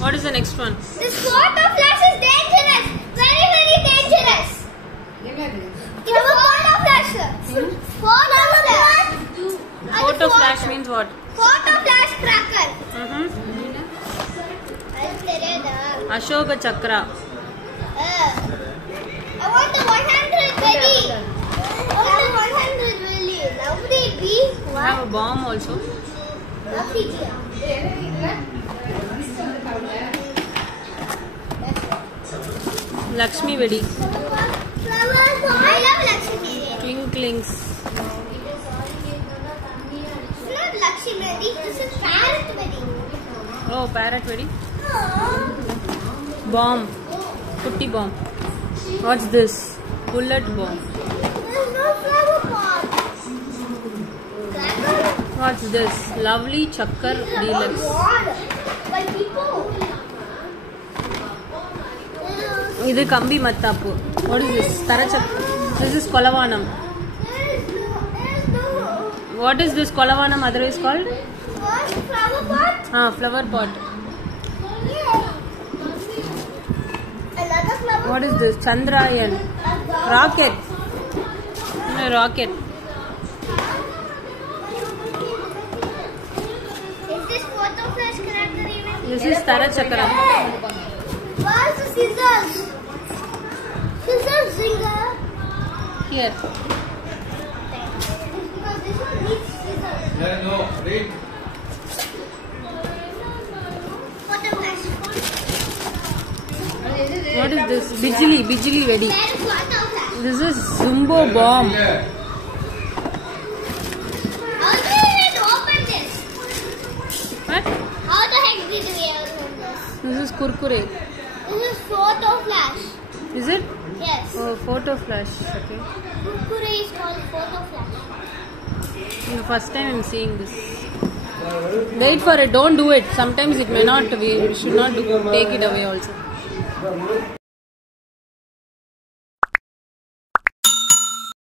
What is the next one? This photo flash is dangerous. Very, very dangerous. It's a photo flash. Photo flash. Photo flash means what? Photo flash cracker. Ashoka Chakra. I want the 100 belly. I want the 100 belly. Lovely bee. I have a bomb also. Lakshmi Vedi. I love Lakshmi. Twinklings. It's not Lakshmi Vedi. This is Parrot Vedi. Oh, Parrot Vedi. Bomb. Putti bomb. What's this? Bullet bomb. There's no flower pot. What's this? Lovely Chakkar Deluxe. By people. This is Kambi Mattapu. What is this? Tarachak. This is Kolavanam. What is this Kolavanam otherwise called? What? Flower pot? Flower pot. Yeah. Another flower What is this? Chandrayan. Rocket. No, rocket. Is this photo flash cracker even? This is Tarachakra. Where's the scissors? Scissors, Zinger. Here. Because this one needs scissors. Yeah, no, wait. Photo flash. What is this? Bijili Vedi. There is photo flash. This is Zumbo bomb. Yeah. How do we even open this? What? How the heck did we open this? This is Kurkure. This is photo flash. Is it? Yes. Oh, photo flash. Okay. Kurkure is called photo flash. The first time I'm seeing this. Wait for it. Don't do it. Sometimes it may not. We should not take it away also.